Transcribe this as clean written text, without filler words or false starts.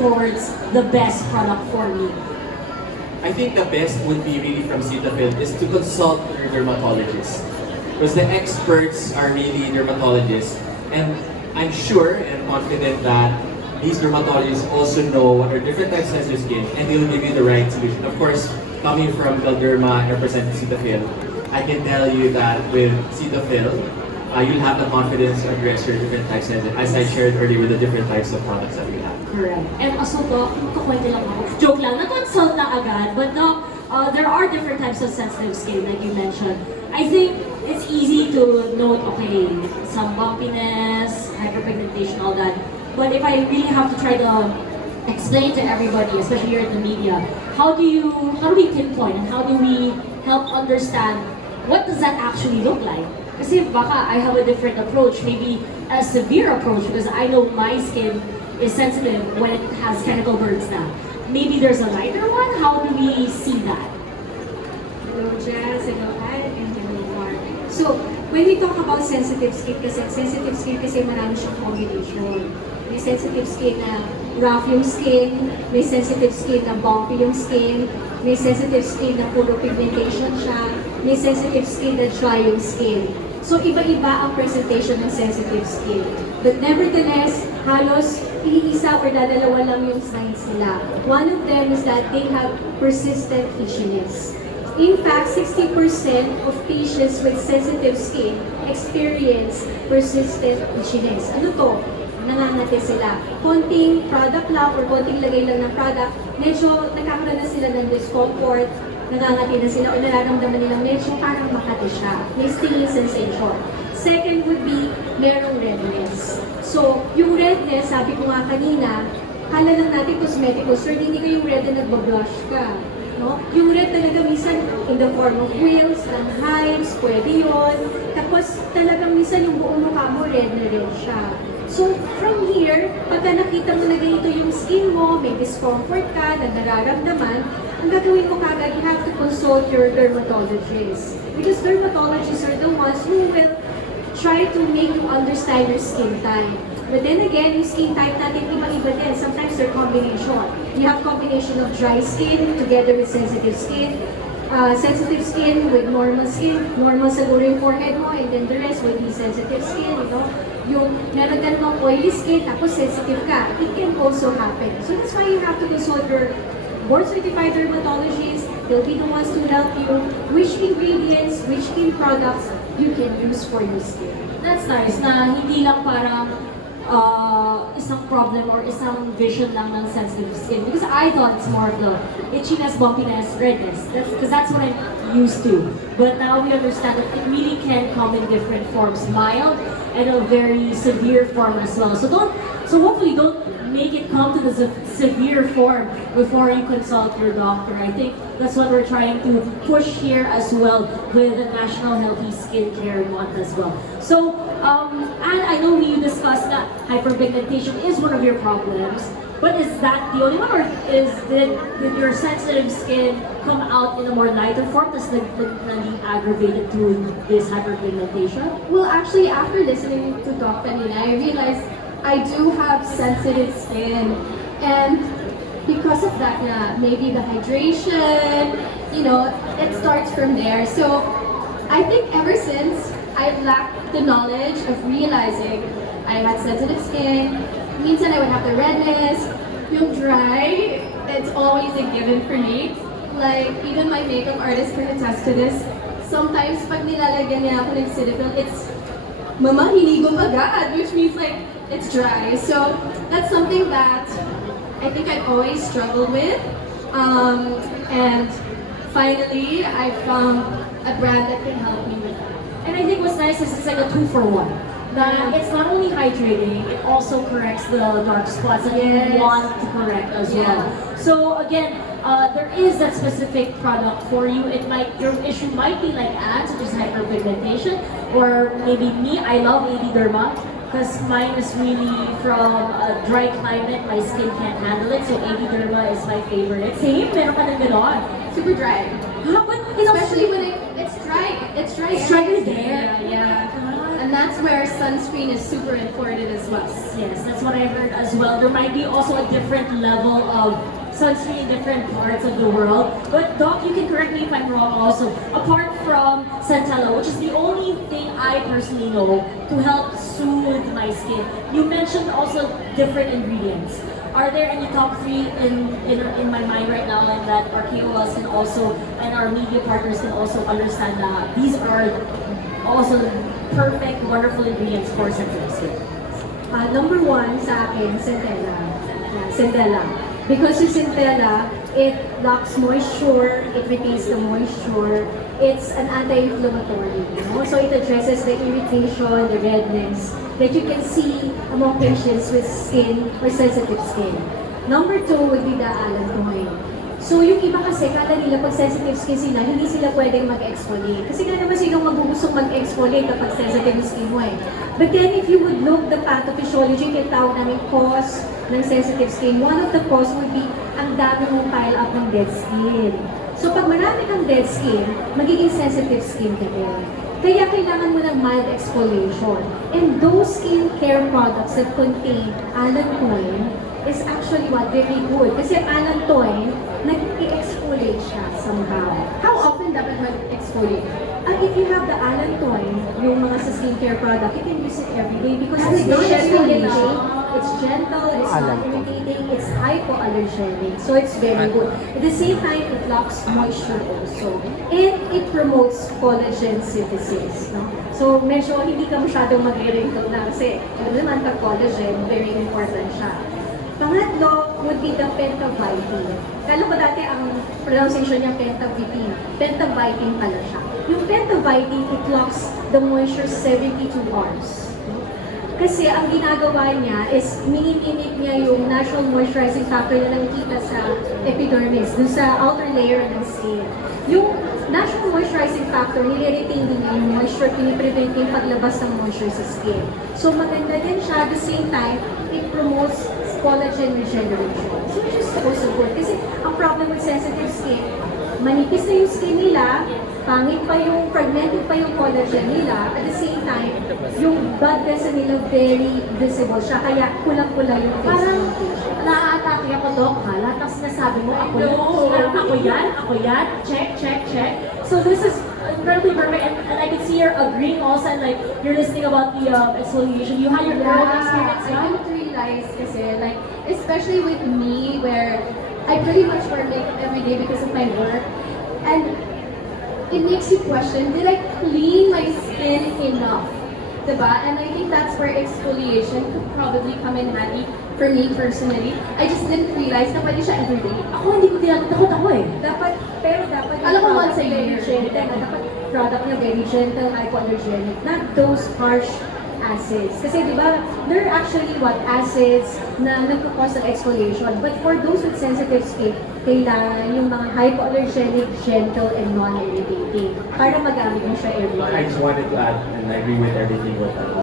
towards the best product for me? I think the best would be really from Cetaphil is to consult your dermatologist. Because the experts are really dermatologists. And I'm sure and confident that these dermatologists also know what are different types of sensitive skin and they will give you the right solution. Of course, coming from Galderma and representing Cetaphil, I can tell you that with Cetaphil, you'll have the confidence to address your different types of, as I shared earlier, with the different types of products that we have. Correct. And also, Doc, magkakwento lang ako. Joke lang, na-consult na agad. But Doc, there are different types of sensitive skin, like you mentioned. I think it's easy to note, okay, some bumpiness, hyperpigmentation, all that. But if I really have to try to explain to everybody, especially here in the media, how do we pinpoint and how do we help understand what does that actually look like? Kasi baka I have a different approach, maybe a severe approach, because I know my skin is sensitive when it has chemical burns na. Maybe there's a lighter one? How do we see that? Hello, Jazz. Hello, Ad. And hello, Mark. So, when we talk about sensitive skin kasi marami siyang combination. May sensitive skin na rough yung skin, may sensitive skin na bumpy yung skin, may sensitive skin na puro pigmentation siya, may sensitive skin na dry yung skin. So, iba-iba ang presentation ng sensitive skin. But nevertheless, halos iisa or dadalawa lang yung signs nila. One of them is that they have persistent itchiness. In fact, 60% of patients with sensitive skin experience persistent itchiness. Ano to? Nangangati sila. Konting product lang or konting lagay lang ng product, medyo nagkakaroon na sila ng discomfort, nangangati na sila o nararamdaman nila medyo parang makati siya. May stinging sensation. Second would be merong redness. So, yung redness, sabi ko nga kanina, kala lang natin cosmeticals, sir, hindi ka yung red na nagbablush ka. No? Yung red talaga minsan in the form of wheals, ng hives, pwede yun. Tapos talagang minsan yung buong mukha mo red na red siya. So from here, pagka nakita mo na ganito yung skin mo, may discomfort ka, na nararamdaman, ang gagawin mo kagad, you have to consult your dermatologist. Because dermatologists are the ones who will try to make you understand your skin type. But then again, yung skin type natin iba-iba din. Sometimes they're combination. You have combination of dry skin together with sensitive skin. Sensitive skin with normal skin. Normal siguro yung forehead mo and then the rest will be sensitive skin, you know. Yung meron ka namang oily skin tapos sensitive ka. It can also happen. So that's why you have to consult your board-certified dermatologist. They'll be the ones to help you which ingredients, which skin products you can use for your skin. That's nice na hindi lang parang isang problem or isang vision lang ng sensitive skin. Because I thought it's more of the itchiness, bumpiness, redness. Because that's what I'm used to. But now we understand that it really can come in different forms. Mild and a very severe form as well. So hopefully don't make it come to the severe form before you consult your doctor. I think that's what we're trying to push here as well with the National Healthy Skincare Month as well. So, and I know we discussed that hyperpigmentation is one of your problems, but is that the only one, or did your sensitive skin come out in a more lighter form that's naging aggravated to this hyperpigmentation? Well, actually, after listening to Doc kanina, I realized I do have sensitive skin, and because of that, maybe the hydration, you know, it starts from there. So I think ever since I've lacked the knowledge of realizing I had sensitive skin, minsan I would have the redness, yung dry, it's always a given for me. Like, even my makeup artist can attest to this. Sometimes pag nilalagyan niya ako ng Cetaphil, it's mama, hinigo agad, which means like, it's dry. So that's something that I think I've always struggled with. And finally, I found a brand that can help me with that. And I think what's nice is it's like a 2-for-1. That it's not only hydrating, it also corrects the dark spots that you want to correct as well. So again, there is that specific product for you. Your issue might be like ads, such as hyperpigmentation, or maybe me, I love AD Derma. Because mine is really from a dry climate, my skin can't handle it, so AD Derma is my favorite. Same, meron ka ng ganon. Super dry. Huh? But, you know, Especially when it's It's right. It's right there. Yeah. And that's where sunscreen is super important as well. Yes, that's what I heard as well. There might be also a different level of sunscreen in different parts of the world. But Doc, you can correct me if I'm wrong also. Apart from Centella, which is the only thing I personally know to help soothe my skin, you mentioned also different ingredients. Are there any top three in my mind right now, and that our KOLs can also, and our media partners can also understand that these are also perfect, wonderful ingredients for sensitive skin? Number one sa akin, Centella. Yeah, Centella. Because yung Centella, it locks moisture, it retains the moisture, it's an anti-inflammatory, you know? So it addresses the irritation, the redness that you can see among patients with skin or sensitive skin. Number two would be the allantoin. So yung iba kasi, kala nila pag sensitive skin sila, hindi sila pwedeng mag-exfoliate. Kasi nga naman silang magugustong mag-exfoliate kapag sensitive yung skin mo eh. But then if you would look the pathophysiology, yung tawag namin cause ng sensitive skin, one of the cause would be ang dami mong pile up ng dead skin. So pag marami kang dead skin, magiging sensitive skin ka din. Kaya kailangan mo ng mild exfoliation. And those skincare products that contain allantoin is actually very good. Kasi allantoin, nag-i-exfoliate siya somehow. How often dapat mag-exfoliate? If you have the allantoin, yung mga sa skincare product, you can use it every day because As it's a non-exfoliating, gentle, it's gentle, it's not irritating, it's hypoallergenic, so it's very good. At the same time, it locks moisture also. And it promotes collagen synthesis. No? So medyo hindi ka masyadong mag-wrinkle na kasi alam naman pag collagen, very important siya. Pangatlo would be the pentavitin. Kala ko dati ang pronunciation niya pentavitin. Pentavitin pala siya. Yung pentavitin, it locks the moisture 72 hours. Kasi ang ginagawa niya is minimimik niya yung natural moisturizing factor na nakikita sa epidermis, dun sa outer layer ng skin. Yung natural moisturizing factor, nire-retain din niya yung moisture, piniprevent yung paglabas ng moisture sa skin. So maganda din siya, at the same time, it promotes collagen regeneration. So which is also good. Kasi ang problem with sensitive skin, manipis na yung skin nila, pangit pa yung, fragmented pa yung collagen nila, at the same time, yung blood vessel nila very visible siya, kaya kulang-kulang yung face Parang ng patient. na-atake ako, Doc, ha? Lahat ng sinasabi mo, ako yan, check. So this is incredibly perfect, and I can see you're agreeing also, and like, you're listening about the exfoliation. You had your own experience, I right? didn't realize kasi like, especially with me where I pretty much wear makeup every day because of my work. And it makes you question, did I clean my skin enough? Diba? And I think that's where exfoliation could probably come in handy for me personally. I just didn't realize na pwede siya everyday. Ako hindi ko tinatapot ako eh. Dapat yung Alam mo, product once a very year. gentle, dapat product niya very gentle, hypoallergenic, not those harsh acids. Kasi di ba, there are actually acids na nagkakause ng exfoliation. But for those with sensitive skin, kailangan yung mga hypoallergenic, gentle, and non-irritating para magamit mo siya every I day. just wanted to add, and I agree with everything what